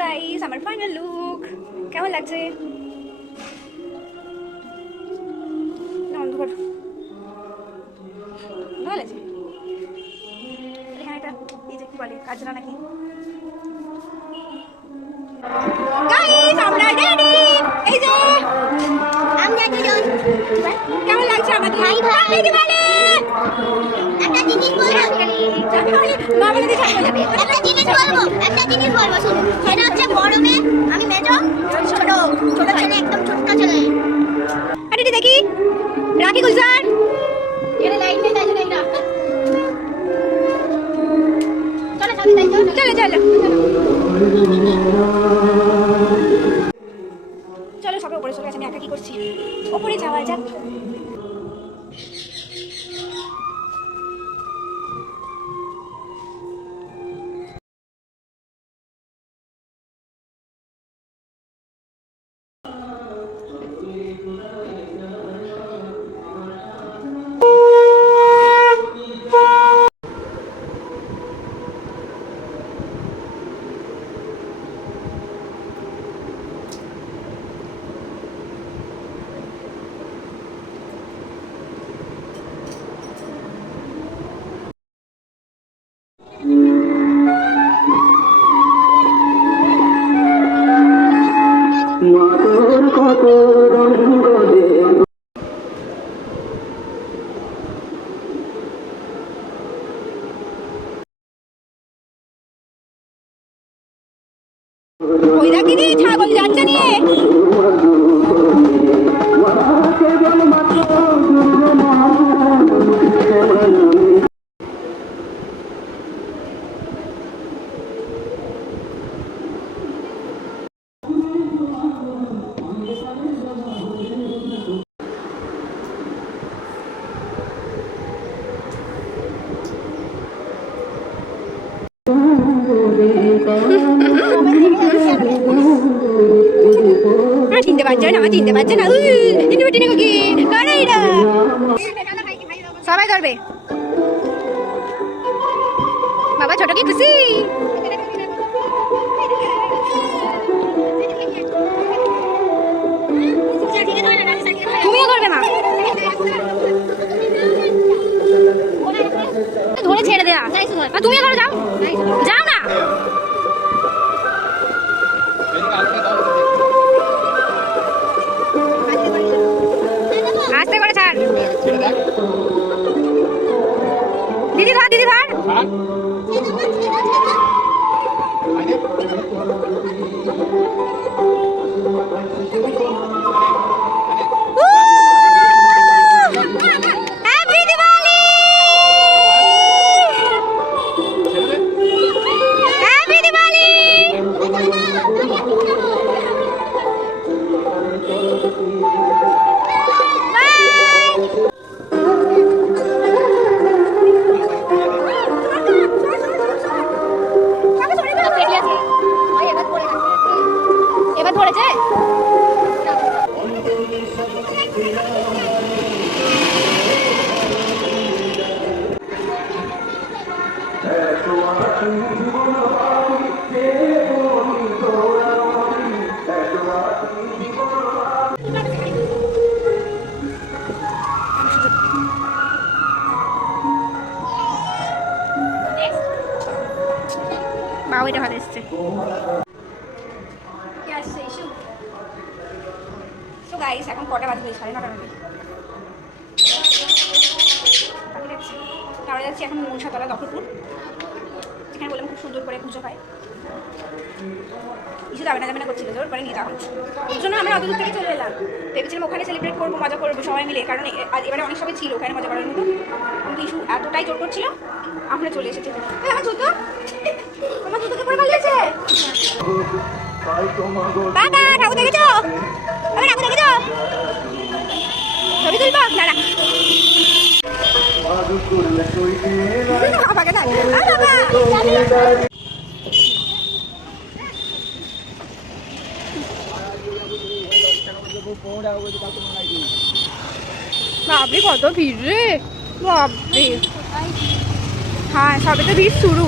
Guys আমার final look কেমন লাগছে? অন্ধকার ভালো লাগছে। এখানে একটা এই যে কি বলে কাজরা নাকি। গাইস আমরা রেডি। এই যে আমরা দুজন কেমন লাগছে আমাদের? ভাই ভাই দিবালে একটা জিনিস বলবো। মা বলে দিছে একটা জিনিস বলবো শুনুন। সেটা হচ্ছে বড় মেয়ে আমি মেজো ছোট ছোট ছেলে একদম ছোট্ট ছেলে। আরে দেখি রাখি গুলজার এর লাইট নেই তাই না। চলো চলো চলো চলো সবাই উপরে চলে গেছে। আমি একা কি করছি? উপরে যাওয়া যাক। ওই দেখি রে ছাগল যাচ্ছে নিয়ে। চিনতে পারছে না চিনতে পারছে না। সবাই ধরবে বাবা ছোট কি খুশি। তুমিও করবে না ধরে ছেড়ে দেয়া। তুমিও ধরে যাও যাও না। আস্তে করে ছাড় দিদি ধর দিদি ধর। এবার ধরেছে বাবা এটা ভালো এসছে। গাইস এখন কটা বাজে? 9:30 বাজে। আমরা যাচ্ছি এখন মনসাতলা দখলপুর, যেখানে বললাম খুব সুন্দর করে পুজো হয়। কিছু দাবে না করছিল জোর করে নিয়ে যাওয়া হচ্ছে। এই জন্য আমরা অত দূর থেকে চলে এলাম। ভেবেছিলাম ওখানে সেলিব্রেট করবো, মজা করবো সবাই মিলে, কারণ এবারে অনেক সবাই ছিল ওখানে মজা করার মতো। কিন্তু ইস্যু এতটাই জোর করছিল আমরা চলে এসেছি। আমার জুতো আমার জুতোকে পরে পালিয়েছে। বাবা ঠাকুর দেখেছো? ঠাকুর দেখেছো? ছবি তুলবো দাঁড়া। বাপরে কত ভিড় রে বাপরে। হ্যাঁ সবে তো ভিড় শুরু।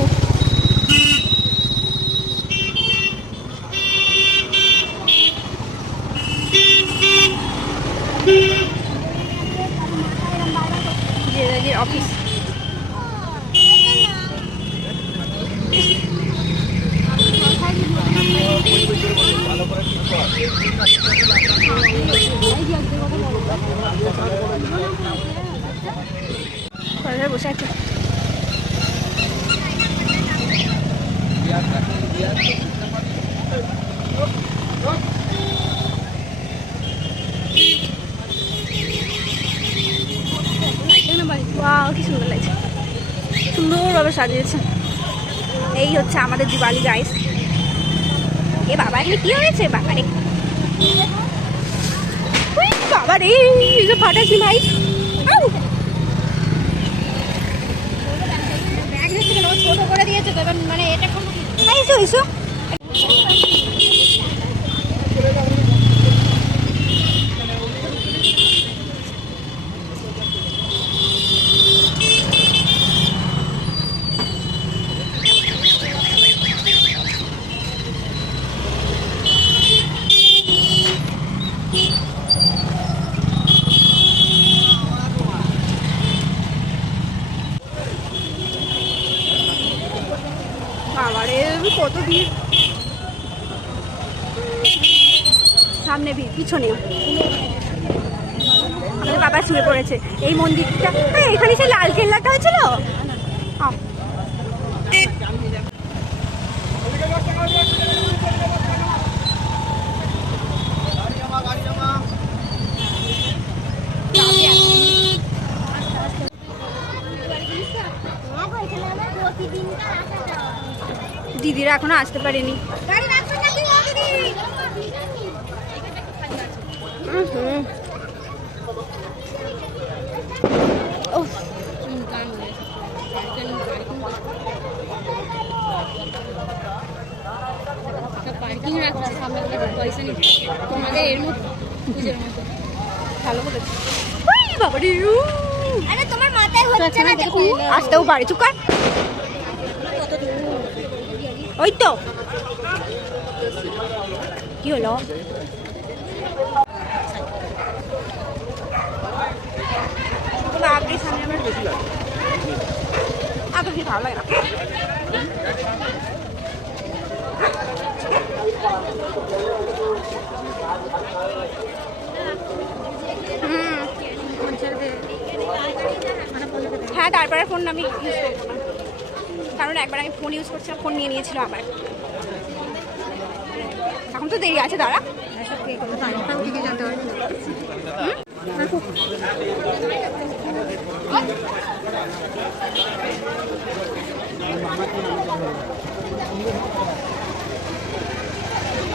সাজিয়েছে। এই হচ্ছে আমাদের দিওয়ালি গাইস। এ বাবা এখানে কি হয়েছে বাবারে, বাবারে এই যে ফাটাচ্ছি ভাই। ছোট করে দিয়েছে তো মানে এটা এসো এসো। বাবারে কত ভিড়, সামনে ভিড় পিছনে আমাদের বাবা শুয়ে পড়েছে। এই মন্দিরটা এখানে সেই লাল কেল্লাটা হয়েছিল। দিদিরা এখনো আসতে পারেনি। পার্কিং রাখছে সামনে, পয়সা নিচ্ছে তোমাদের এর মতো পুজোর মতো। ভালো বলেছে বাবারে। আরে তোমার মাথায় হচ্ছে না, দেখো আসতেও পারে। চুপ কর। ওই তো কি হলো, বাপরে সামনে আমার এত কি ভালো লাগে না। হ্যাঁ তারপরে ফোন আমি ইউজ করবো না, কারণ একবার আমি ফোন ইউজ করছিলাম, ফোন নিয়ে নিয়েছিল আবার। এখন তো দেরি আছে, দাঁড়া।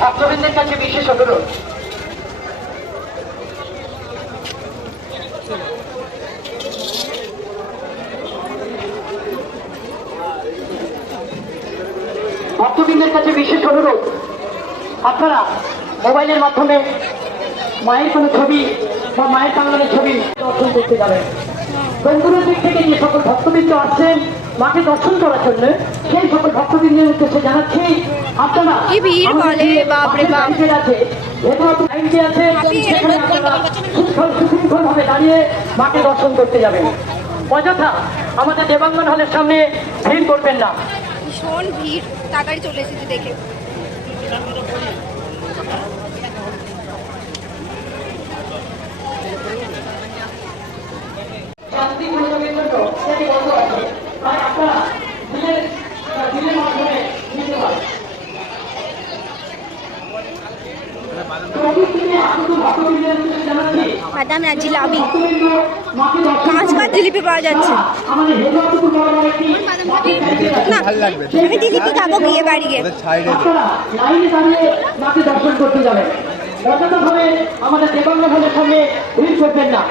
ভক্তবৃন্দের কাছে বিশেষ অনুরোধ, ভক্তবৃন্দের কাছে বিশেষ অনুরোধ, আপনারা মোবাইলের মাধ্যমে মায়ের কোনো ছবি বা মায়ের টাঙ্গানোর ছবি দর্শন করতে যাবেন। বেঙ্গুলোর দিক থেকে যে সকল ভক্তবৃন্দ আসছেন মাকে দর্শন করার জন্য, সেই সকল ভক্তবৃন্দের উদ্দেশ্যে জানাচ্ছি আপনারা কি ভিড় বলে, বাপরে বাপ। সুশৃঙ্খলভাবে দাঁড়িয়ে মাকে দর্শন করতে যাবেন। অযথা আমাদের দেবাঙ্গন হলের সামনে ভিড় করবেন না। ভীষণ ভিড়, তাড়াতাড়ি চলে এসেছি দেখে। বাদাম না জিলাপি, 5 বার জিলিপি পাওয়া যাচ্ছে না। আমি জিলিপি খাবো বিয়ে বাড়ি গিয়ে। দর্শন করতে যাবেন, অযথাভাবে আমাদের দেবাঙ্গন হলের সামনে ভিড় করবেন না।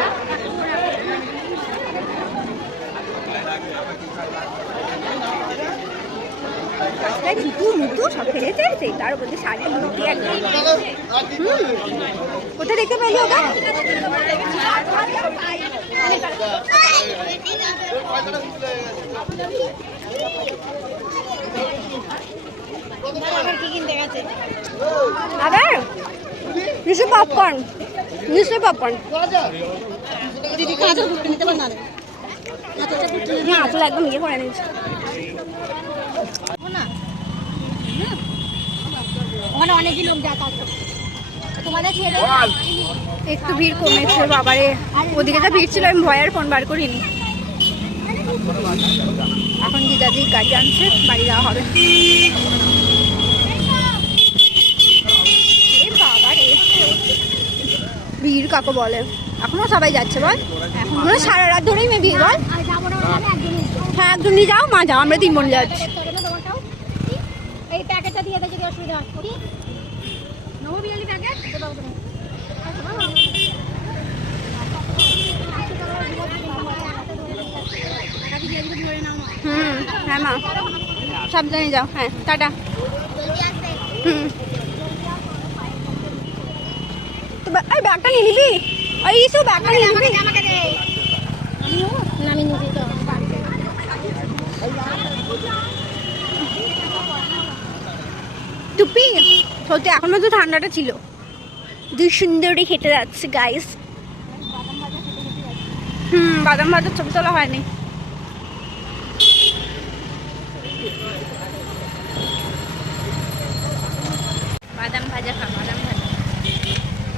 সব ফেলেছে, তার উপর শাড়ি মুক্তি একদম। কোথায় দেখতে পেলি ওটা? আবার নিশ্চয় পপকর্ন, নিশ্চয় পপকর্ন। না আসলে একদম ইয়ে করে নিয়েছি। ওখানে অনেকই লোক যাতায়াত করছে, তোমাদের ছেলে একটু ভিড় কমেছে বাবারে। ওদিকে তো ভিড় ছিল, আমি ভয়ের ফোন বার করিনি। এখন দিদাদি গাড়ি আনছে, বাড়ি যাওয়া হবে। বাবারে ভিড় কাকে বলে, এখনো সবাই যাচ্ছে বল, এখনো সারা রাত ধরেই মেয়ে ভিড় বল। হ্যাঁ একজন নিয়ে যাও, মা যাও, আমরা 3 বোন যাচ্ছি। এই প্যাকেটটা দিয়ে দেয় যদি অসুবিধা হয়। কি নেবো বিয়ালি প্যাকেট? হ্যাঁ মা, সাবধানে যাও। হ্যাঁ টাটা। তো এই ব্যাগটা নিয়ে নিবি? ওই ইসু ব্যাগটা নিয়ে নিবি? আমাকে দে। না আমি নিজে তো টুপি সত্যি এখন তো ঠান্ডাটা ছিল, দুই সুন্দরী খেতে যাচ্ছে গাইস। বাদাম ভাজার ছবি তোলা হয়নি। বাদাম ভাজা খা, বাদাম ভাজা।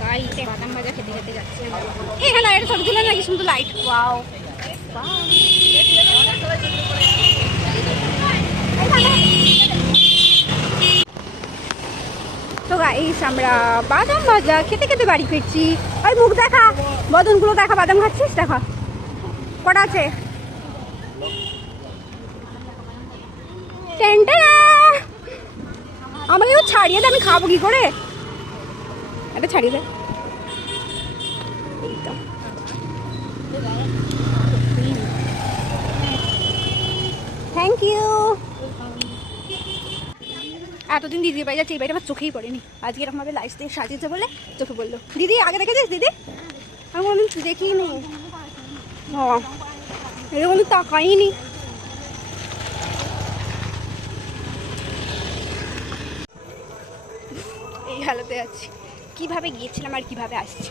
গাইস বাদাম ভাজা খেতে খেতে যাচ্ছে। এখানে একটা ছবি তুলে নাকি শুধু লাইট। ওয়াও, তো গাইস আমরা বাদাম ভাজা খেতে খেতে বাড়ি ফিরছি। ওই মুখ দেখা, বদনগুলো দেখা, বাদাম খাচ্ছিস দেখা, কটা আছে? টেনটেনা। আমাকে কেউ ছাড়িয়ে দে, আমি খাবো কি করে? এটা ছাড়িয়ে দে। Thank you. এতদিন দিদি বাড়ি যাচ্ছে, এই বাড়িটা আমার চোখেই পড়েনি। আজকে এরকম ভাবে লাইট দিয়ে সাজিয়েছে বলে চোখে বললো। দিদি আগে দেখেছিস? দিদি আমি দেখিনি। হ্যাঁ এরকম তাকাইনি। এই হালতে আছি, কিভাবে গিয়েছিলাম আর কিভাবে আসছি।